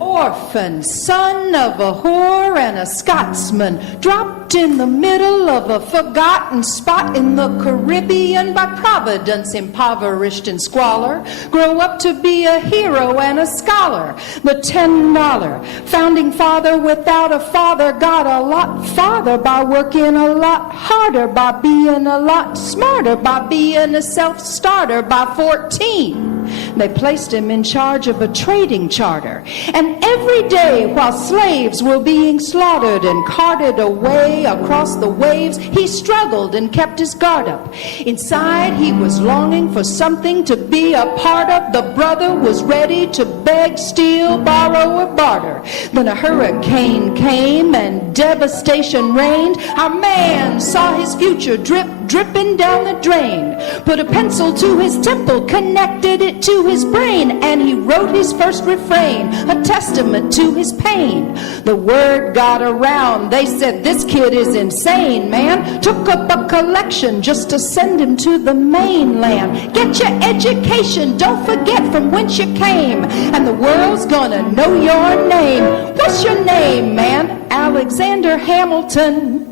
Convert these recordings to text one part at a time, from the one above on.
Orphan, son of a whore and a Scotsman, dropped in the middle of a forgotten spot in the Caribbean by Providence, impoverished in squalor, grow up to be a hero and a scholar. The $10 founding father without a father got a lot farther by working a lot harder, by being a lot smarter, by being a self-starter. By 14, they placed him in charge of a trading charter, and every day while slaves were being slaughtered and carted away across the waves, he struggled and kept his guard up. Inside he was longing for something to be a part of. The brother was ready to beg, steal, borrow, or barter. Then a hurricane came and devastation reigned. Our man saw his future dripping down the drain, put a pencil to his temple, connected it to his brain, and he wrote his first refrain, a testament to his pain. The word got around, they said, this kid is insane, man. Took up a collection just to send him to the mainland. Get your education, don't forget from whence you came, and the world's gonna know your name. What's your name, man? Alexander Hamilton.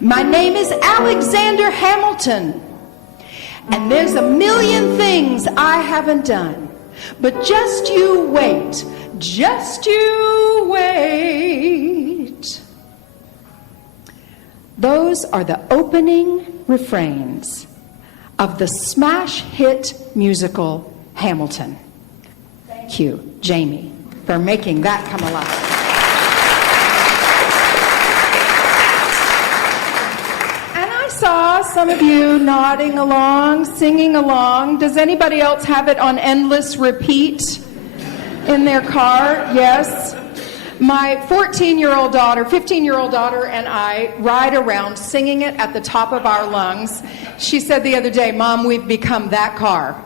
My name is Alexander Hamilton, and there's a million things I haven't done, but just you wait, just you wait. Those are the opening refrains of the smash hit musical Hamilton. Thank you, Jamie, for making that come alive. Saw some of you nodding along, singing along. Does anybody else have it on endless repeat in their car? Yes. My 15-year-old daughter and I ride around singing it at the top of our lungs. She said the other day, Mom, we've become that car.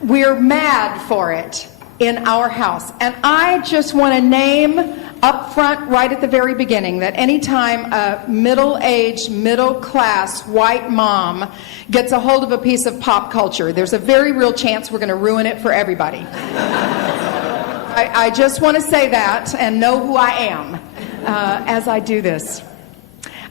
We're mad for it in our house. And I just want to name up front, right at the very beginning, that anytime a middle-aged, middle-class white mom gets a hold of a piece of pop culture, there's a very real chance we're going to ruin it for everybody. I just want to say that and know who I am as I do this.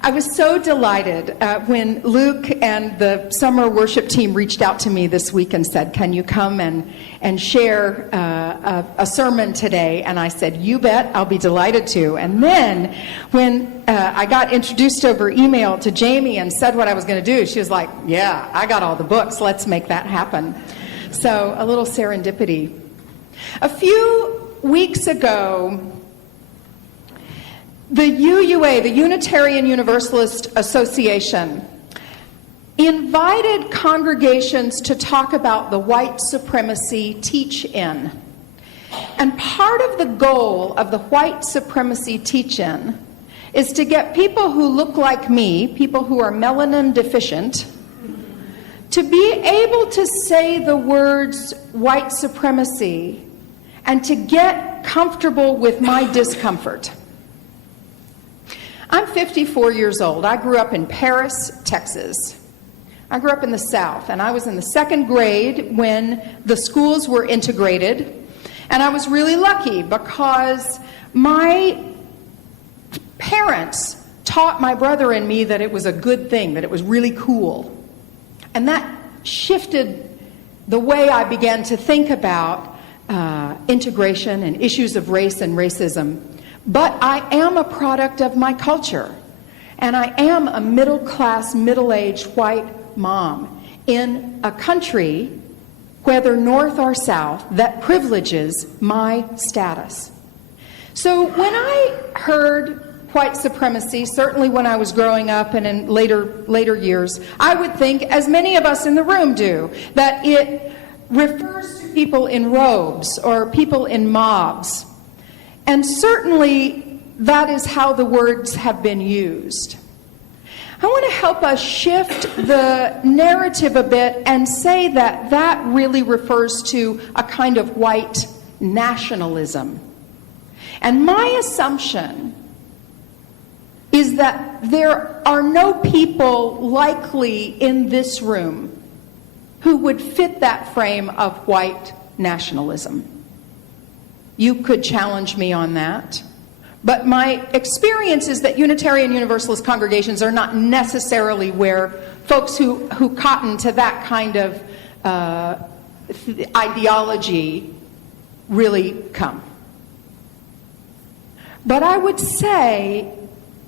I was so delighted when Luke and the summer worship team reached out to me this week and said, can you come and share a sermon today? And I said, you bet, I'll be delighted to. And then when I got introduced over email to Jamie and said what I was going to do, she was like, yeah, I got all the books, let's make that happen. So a little serendipity. A few weeks ago, the UUA, the Unitarian Universalist Association, invited congregations to talk about the white supremacy teach-in. And part of the goal of the white supremacy teach-in is to get people who look like me, people who are melanin deficient, to be able to say the words white supremacy and to get comfortable with my discomfort. I'm 54 years old. I grew up in Paris, Texas. I grew up in the South, and I was in the second grade when the schools were integrated, and I was really lucky because my parents taught my brother and me that it was a good thing, that it was really cool. And that shifted the way I began to think about integration and issues of race and racism. But I am a product of my culture, and I am a middle-class, middle-aged white mom in a country, whether north or south, that privileges my status. So when I heard white supremacy, certainly when I was growing up and in later years, I would think, as many of us in the room do, that it refers to people in robes or people in mobs. And certainly that is how the words have been used. I want to help us shift the narrative a bit and say that that really refers to a kind of white nationalism. And my assumption is that there are no people likely in this room who would fit that frame of white nationalism. You could challenge me on that. But my experience is that Unitarian Universalist congregations are not necessarily where folks who cotton to that kind of ideology really come. But I would say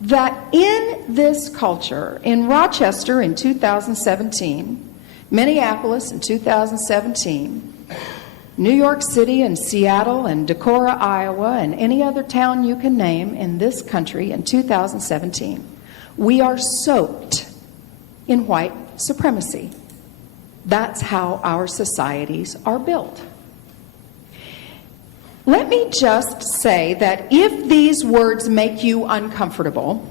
that in this culture, in Rochester in 2017, Minneapolis in 2017, New York City and Seattle and Decorah, Iowa, and any other town you can name in this country in 2017, we are soaked in white supremacy. That's how our societies are built. Let me just say that if these words make you uncomfortable,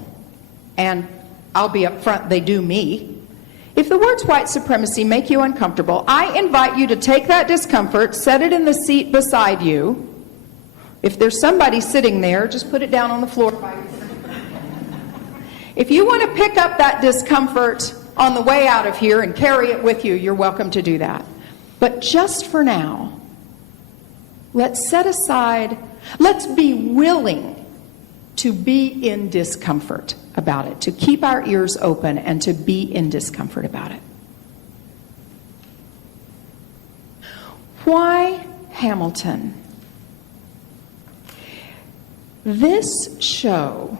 and I'll be up front, they do me. If the words white supremacy make you uncomfortable, I invite you to take that discomfort, set it in the seat beside you. If there's somebody sitting there, just put it down on the floor by yourself. If you want to pick up that discomfort on the way out of here and carry it with you, you're welcome to do that. But just for now, let's set aside, let's be willing to be in discomfort about it, to keep our ears open and to be in discomfort about it. Why Hamilton? This show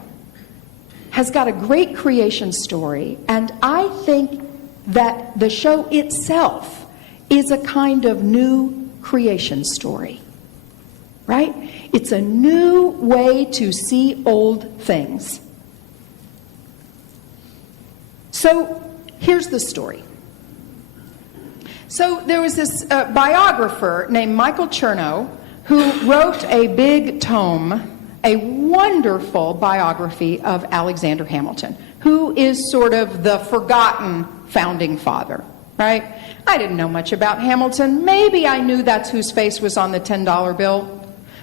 has got a great creation story, and I think that the show itself is a kind of new creation story. Right? It's a new way to see old things. So here's the story. So there was this biographer named Michael Chernow who wrote a big tome, a wonderful biography of Alexander Hamilton, who is sort of the forgotten founding father, right? I didn't know much about Hamilton. Maybe I knew that's whose face was on the $10 bill.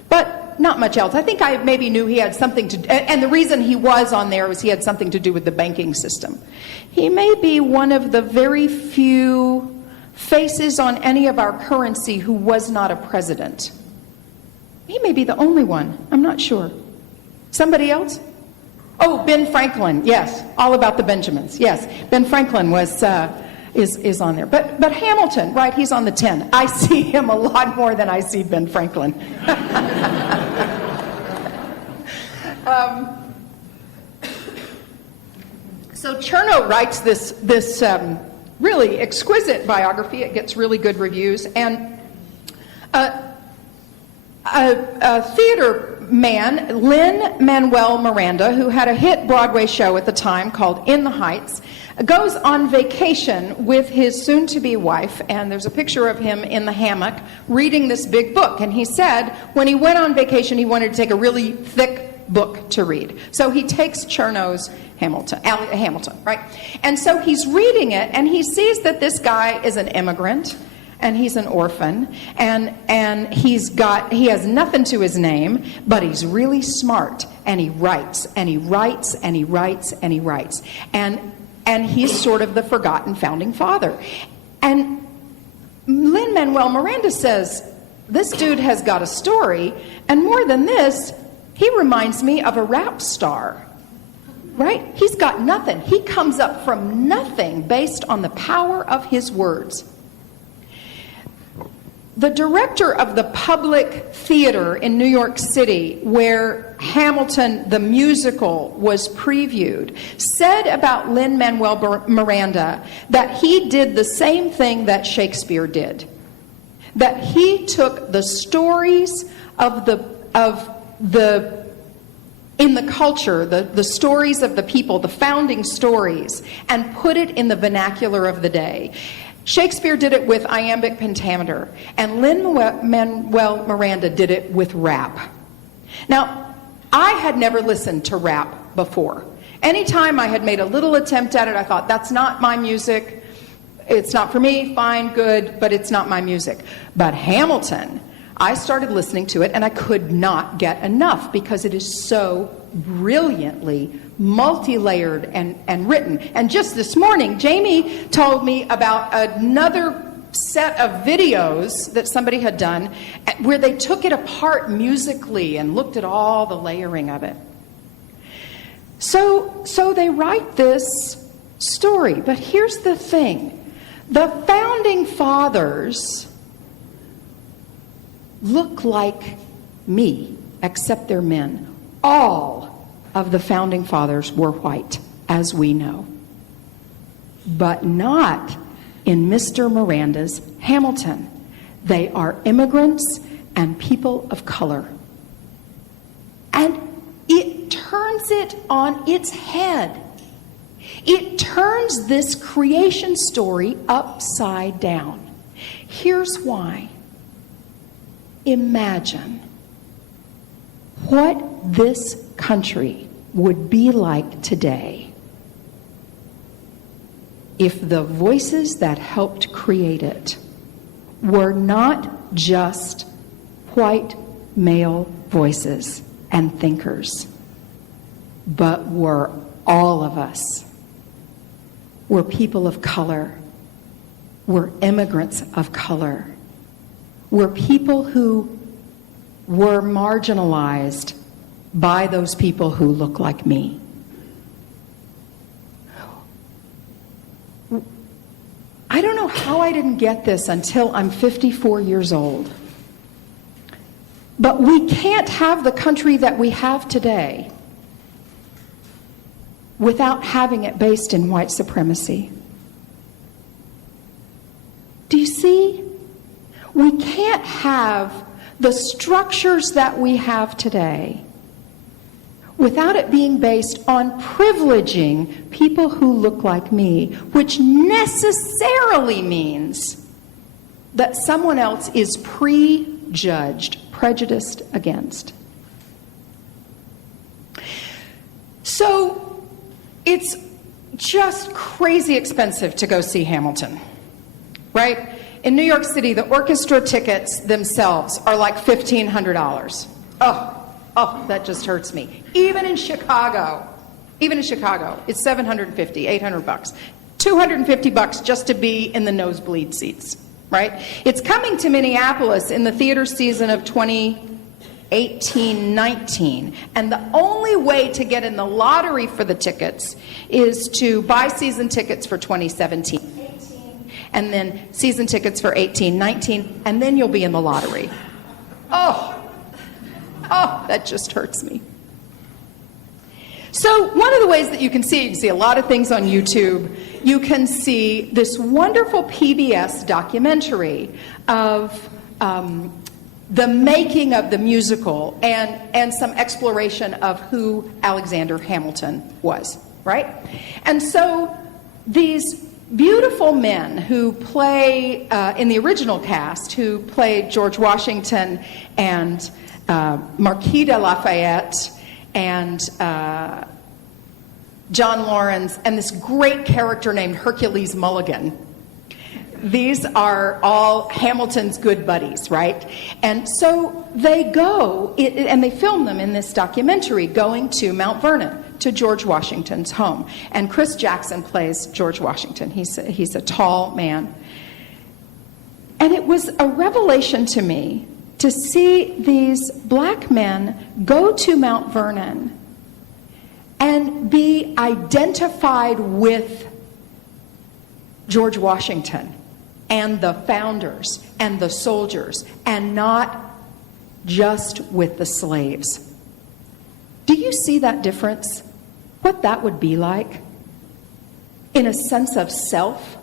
But not much else. I think I maybe knew he had something to, and the reason he was on there was he had something to do with the banking system. He may be one of the very few faces on any of our currency who was not a president. He may be the only one. I'm not sure. Somebody else? Oh, Ben Franklin. Yes, all about the Benjamins. Yes, Ben Franklin was is on there. But Hamilton, right, he's on the 10. I see him a lot more than I see Ben Franklin. So Chernow writes this really exquisite biography. It gets really good reviews. And a theater man, Lin-Manuel Miranda, who had a hit Broadway show at the time called In the Heights, goes on vacation with his soon-to-be wife, and there's a picture of him in the hammock reading this big book. And he said when he went on vacation, he wanted to take a really thick book to read. So he takes Chernow's Hamilton, right? And so he's reading it, and he sees that this guy is an immigrant, and he's an orphan, and he has nothing to his name, but he's really smart, and he writes, and he writes, and he writes, and he writes. And he's sort of the forgotten founding father. And Lin-Manuel Miranda says, this dude has got a story, and more than this, he reminds me of a rap star, right? He's got nothing. He comes up from nothing based on the power of his words. The director of the Public Theater in New York City, where Hamilton the musical was previewed, said about Lin-Manuel Miranda that he did the same thing that Shakespeare did. That he took the stories of in the culture, the stories of the people, the founding stories, and put it in the vernacular of the day. Shakespeare did it with iambic pentameter, and Lin-Manuel Miranda did it with rap. Now, I had never listened to rap before. Anytime I had made a little attempt at it, I thought, that's not my music. It's not for me, fine, good, but it's not my music. But Hamilton, I started listening to it, and I could not get enough because it is so brilliantly multi-layered and written. And just this morning, Jamie told me about another set of videos that somebody had done where they took it apart musically and looked at all the layering of it. So they write this story. But here's the thing. The founding fathers look like me, except they're men. All of the founding fathers were white, as we know. But not in Mr. Miranda's Hamilton. They are immigrants and people of color. And it turns it on its head. It turns this creation story upside down. Here's why. Imagine what this country would be like today if the voices that helped create it were not just white male voices and thinkers, but were all of us. We're people of color. We're immigrants of color. We're people who were marginalized by those people who look like me. I don't know how I didn't get this until I'm 54 years old. But we can't have the country that we have today without having it based in white supremacy. Do you see? We can't have the structures that we have today without it being based on privileging people who look like me, which necessarily means that someone else is prejudged, prejudiced against. So it's just crazy expensive to go see Hamilton, right? In New York City, the orchestra tickets themselves are like $1,500. Oh, that just hurts me. Even in Chicago, it's $750, $800. $250 just to be in the nosebleed seats, right? It's coming to Minneapolis in the theater season of 2018-19, and the only way to get in the lottery for the tickets is to buy season tickets for 2017-18, and then season tickets for 18-19, and then you'll be in the lottery. Oh, that just hurts me. So one of the ways that you can see a lot of things on YouTube. You can see this wonderful PBS documentary of the making of the musical and some exploration of who Alexander Hamilton was, right? And so these beautiful men who play, in the original cast, who played George Washington and Marquis de Lafayette and John Lawrence and this great character named Hercules Mulligan. These are all Hamilton's good buddies, right? And so they go, and they film them in this documentary, going to Mount Vernon, to George Washington's home. And Chris Jackson plays George Washington. He's a tall man. And it was a revelation to me to see these black men go to Mount Vernon and be identified with George Washington and the founders and the soldiers, and not just with the slaves. Do you see that difference? What that would be like in a sense of self?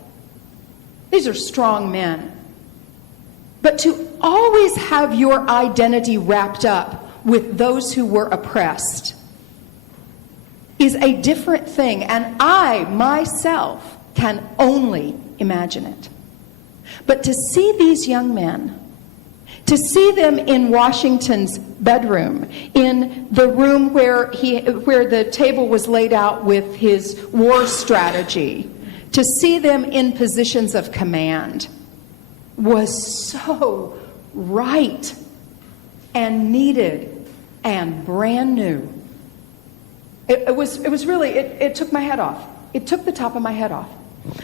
These are strong men. But to always have your identity wrapped up with those who were oppressed is a different thing, and I, myself, can only imagine it. But to see these young men, to see them in Washington's bedroom, in the room where the table was laid out with his war strategy, to see them in positions of command was so right and needed and brand new. It was really, it took my head off. It took the top of my head off.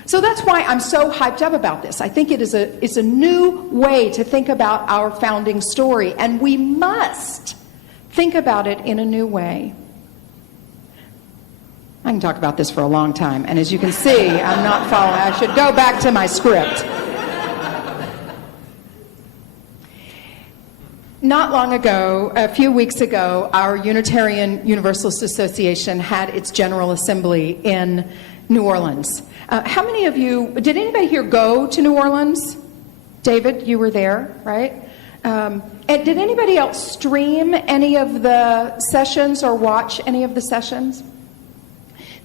So that's why I'm so hyped up about this. I think it's a new way to think about our founding story, and we must think about it in a new way. I can talk about this for a long time, and as you can see, I'm not following. I should go back to my script. Not long ago, a few weeks ago, our Unitarian Universalist Association had its General Assembly in New Orleans. How many of you, did anybody here go to New Orleans? David, you were there, right? And did anybody else stream any of the sessions or watch any of the sessions?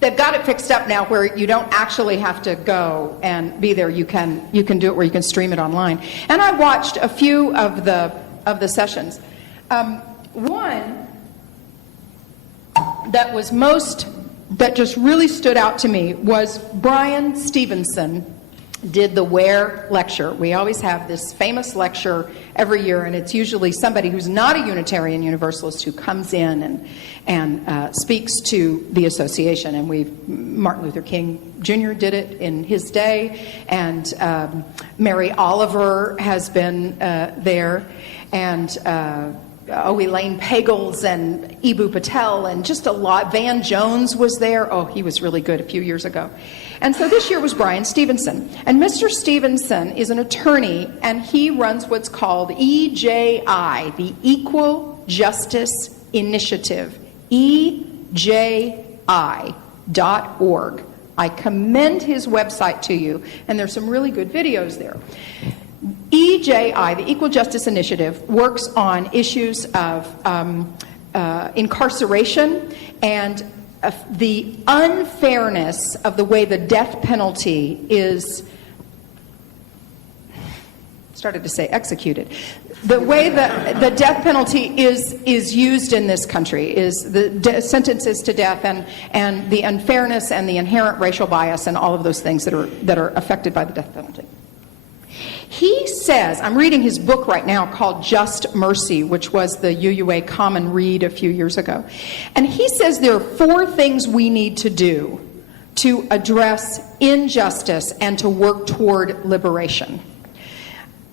They've got it fixed up now where you don't actually have to go and be there. You can do it where you can stream it online. And I watched a few of the sessions. One that just really stood out to me was Brian Stevenson did the Where lecture. We always have this famous lecture every year, and it's usually somebody who's not a Unitarian Universalist who comes in and speaks to the association. And Martin Luther King Jr. did it in his day, and Mary Oliver has been there, and Elaine Pagels and Eboo Patel, and just a lot. Van Jones was there. Oh, he was really good a few years ago. And so this year was Brian Stevenson. And Mr. Stevenson is an attorney, and he runs what's called EJI, the Equal Justice Initiative, EJI.org. I commend his website to you, and there's some really good videos there. EJI, the Equal Justice Initiative, works on issues of incarceration and the unfairness of the way the death penalty is, started to say executed, the way the death penalty is used in this country, is the sentences to death, and the unfairness and the inherent racial bias and all of those things that are affected by the death penalty. He says, I'm reading his book right now called Just Mercy, which was the UUA Common Read a few years ago. And he says there are 4 things we need to do to address injustice and to work toward liberation.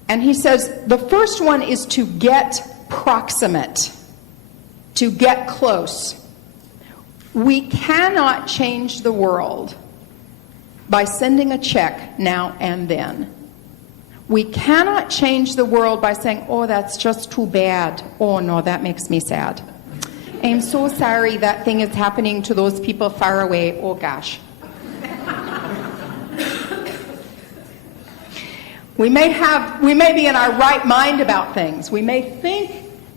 And he says the first one is to get proximate, to get close. We cannot change the world by sending a check now and then. We cannot change the world by saying, oh, that's just too bad. Oh, no, that makes me sad. I'm so sorry that thing is happening to those people far away. Oh, gosh. We may be in our right mind about things. We may think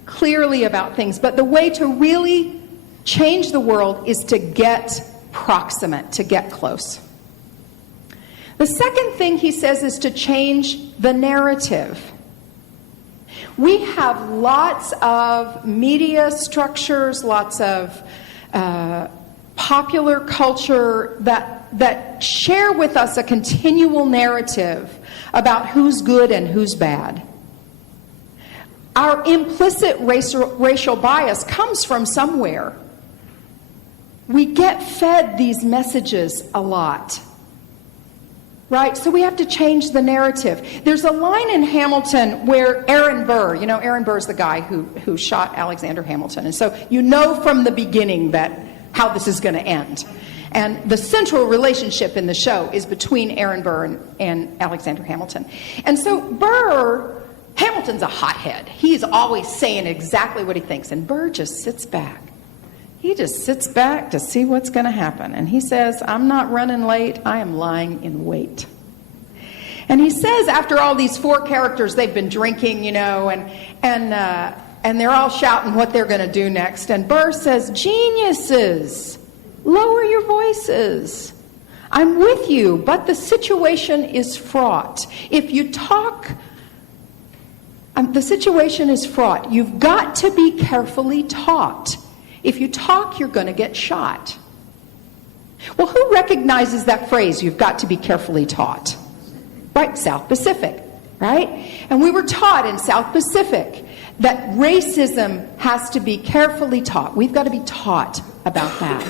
clearly about things. But the way to really change the world is to get proximate, to get close. The second thing he says is to change the narrative. We have lots of media structures, lots of popular culture that share with us a continual narrative about who's good and who's bad. Our implicit racial bias comes from somewhere. We get fed these messages a lot. Right? So we have to change the narrative. There's a line in Hamilton where Aaron Burr, Aaron Burr is the guy who shot Alexander Hamilton. And so you know from the beginning how this is going to end. And the central relationship in the show is between Aaron Burr and Alexander Hamilton. And so Hamilton's a hothead. He's always saying exactly what he thinks. And Burr just sits back. He just sits back to see what's going to happen. And he says, I'm not running late, I am lying in wait. And he says, after all these 4 characters, they've been drinking, and they're all shouting what they're going to do next. And Burr says, geniuses, lower your voices. I'm with you, but the situation is fraught. If you talk, the situation is fraught. You've got to be carefully taught. If you talk, you're going to get shot. Well, who recognizes that phrase, you've got to be carefully taught? Right, South Pacific, right? And we were taught in South Pacific that racism has to be carefully taught. We've got to be taught about that.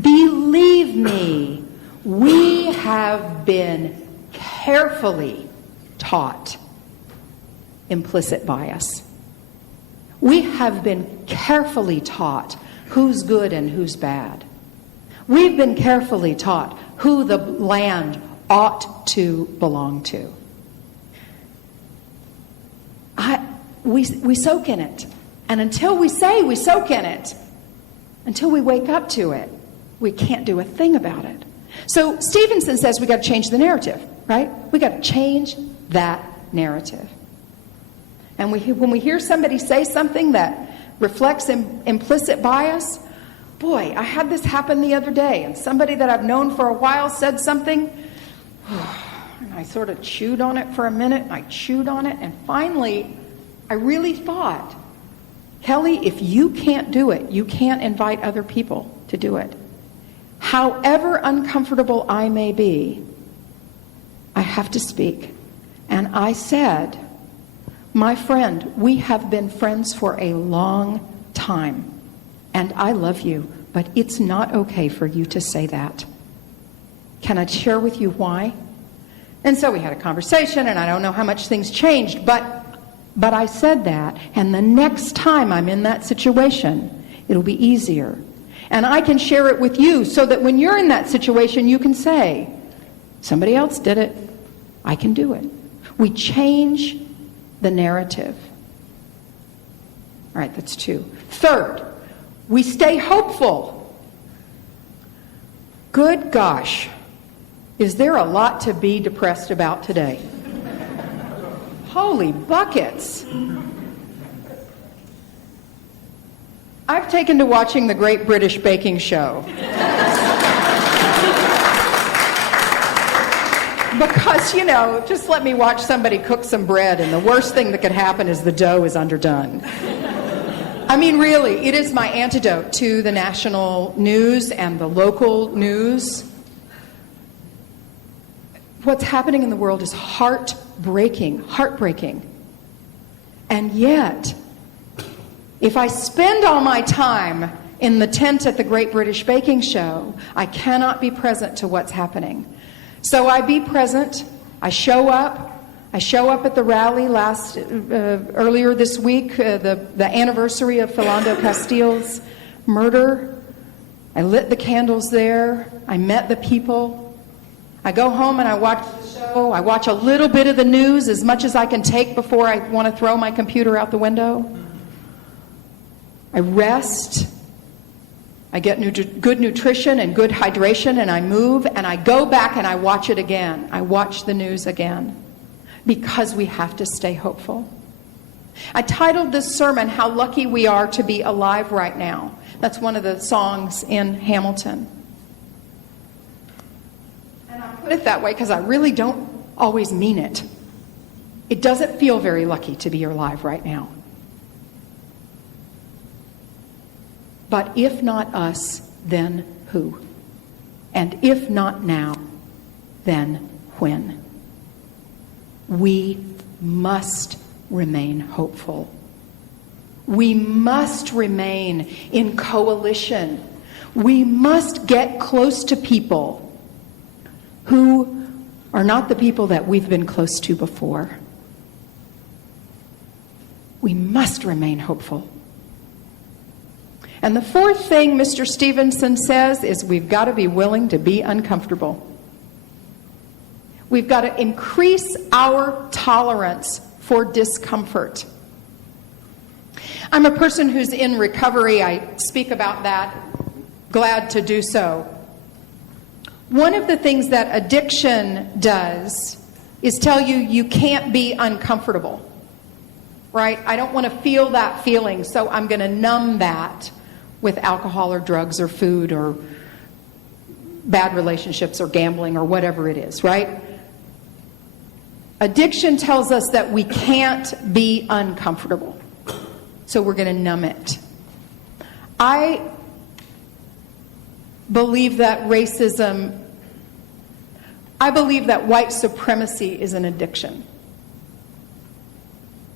Believe me, we have been carefully taught implicit bias. We have been carefully taught who's good and who's bad. We've been carefully taught who the land ought to belong to. We soak in it. And until we say we soak in it, until we wake up to it, we can't do a thing about it. So Stevenson says we got to change the narrative, right? We got to change that narrative. And when we hear somebody say something that reflects implicit bias, boy, I had this happen the other day, and somebody that I've known for a while said something, and I sort of chewed on it for a minute, and I chewed on it, and finally, I really thought, Kelli, if you can't do it, you can't invite other people to do it. However uncomfortable I may be, I have to speak. And I said, my friend, we have been friends for a long time, and I love you, but it's not okay for you to say that. Can I share with you why? And so we had a conversation, and I don't know how much things changed, but I said that, and the next time I'm in that situation, it'll be easier. And I can share it with you so that when you're in that situation, you can say, somebody else did it. I can do it. We change the narrative. All right, that's 2. Third, we stay hopeful. Good gosh, is there a lot to be depressed about today? Holy buckets. I've taken to watching the Great British Baking Show. Because, just let me watch somebody cook some bread, and the worst thing that could happen is the dough is underdone. I mean, really, it is my antidote to the national news and the local news. What's happening in the world is heartbreaking. And yet, if I spend all my time in the tent at the Great British Baking Show, I cannot be present to what's happening. So I be present. I show up. I show up at the rally earlier this week, the anniversary of Philando Castile's murder. I lit the candles there. I met the people. I go home and I watch the show. I watch a little bit of the news, as much as I can take before I want to throw my computer out the window. I rest. I get good nutrition and good hydration, and I move, and I go back and I watch it again. I watch the news again, because we have to stay hopeful. I titled this sermon, How Lucky We Are to Be Alive Right Now. That's one of the songs in Hamilton. And I put it that way because I really don't always mean it. It doesn't feel very lucky to be alive right now. But if not us, then who? And if not now, then when? We must remain hopeful. We must remain in coalition. We must get close to people who are not the people that we've been close to before. We must remain hopeful. And the fourth thing Mr. Stevenson says is we've got to be willing to be uncomfortable. We've got to increase our tolerance for discomfort. I'm a person who's in recovery. I speak about that. Glad to do so. One of the things that addiction does is tell you you can't be uncomfortable, right? I don't want to feel that feeling, so I'm going to numb that with alcohol or drugs or food or bad relationships or gambling or whatever it is, right? Addiction tells us that we can't be uncomfortable, so we're going to numb it. I believe that I believe that white supremacy is an addiction.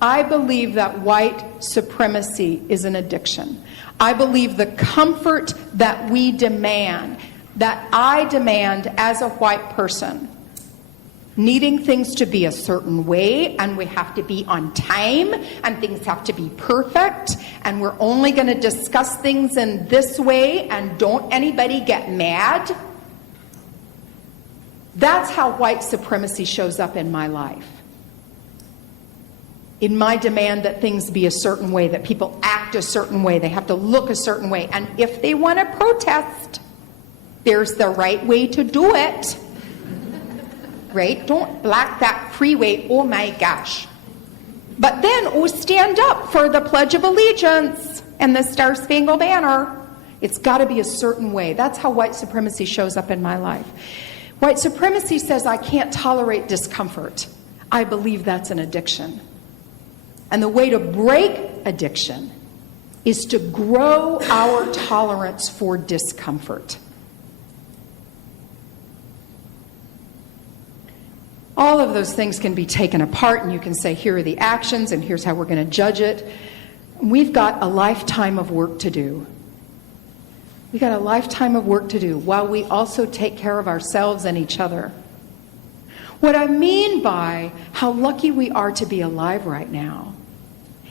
I believe that white supremacy is an addiction. I believe the comfort that we demand, that I demand as a white person, needing things to be a certain way, and we have to be on time, and things have to be perfect, and we're only going to discuss things in this way, and don't anybody get mad. That's how white supremacy shows up in my life. In my demand that things be a certain way, that people act a certain way, they have to look a certain way. And if they want to protest, there's the right way to do it. Right? Don't block that freeway, oh my gosh. But then, stand up for the Pledge of Allegiance and the Star-Spangled Banner. It's got to be a certain way. That's how white supremacy shows up in my life. White supremacy says I can't tolerate discomfort. I believe that's an addiction. And the way to break addiction is to grow our tolerance for discomfort. All of those things can be taken apart, and you can say, here are the actions, and here's how we're going to judge it. We've got a lifetime of work to do. We've got a lifetime of work to do while we also take care of ourselves and each other. What I mean by how lucky we are to be alive right now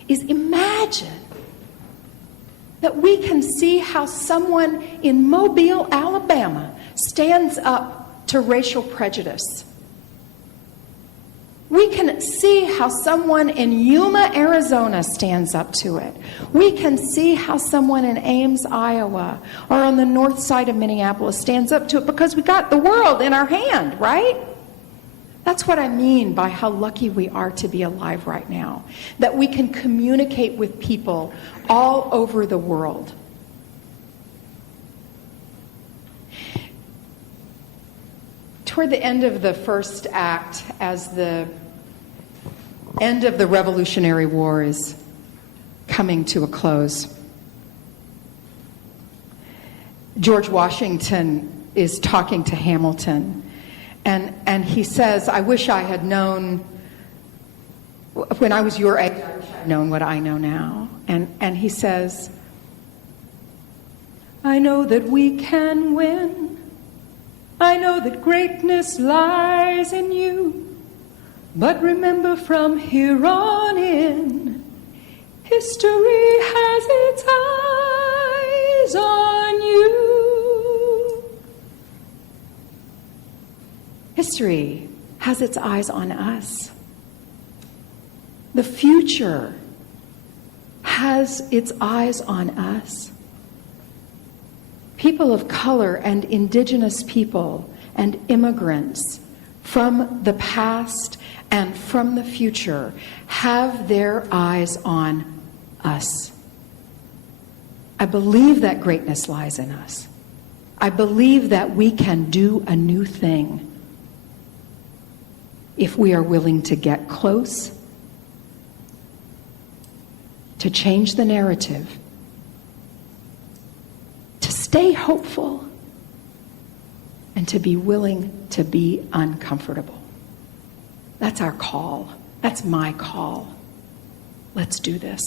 is imagine that we can see how someone in Mobile, Alabama, stands up to racial prejudice. We can see how someone in Yuma, Arizona stands up to it. We can see how someone in Ames, Iowa, or on the north side of Minneapolis stands up to it, because we got the world in our hand, right? That's what I mean by how lucky we are to be alive right now, that we can communicate with people all over the world. Toward the end of the first act, as the end of the Revolutionary War is coming to a close, George Washington is talking to Hamilton, and he says, I wish I had known, when I was your age, I wish I had known what I know now. And he says, I know that we can win. I know that greatness lies in you. But remember, from here on in, history has its eyes on you. History has its eyes on us. The future has its eyes on us. People of color and indigenous people and immigrants from the past and from the future have their eyes on us. I believe that greatness lies in us. I believe that we can do a new thing if we are willing to get close, to change the narrative, to stay hopeful, and to be willing to be uncomfortable. That's our call. That's my call. Let's do this.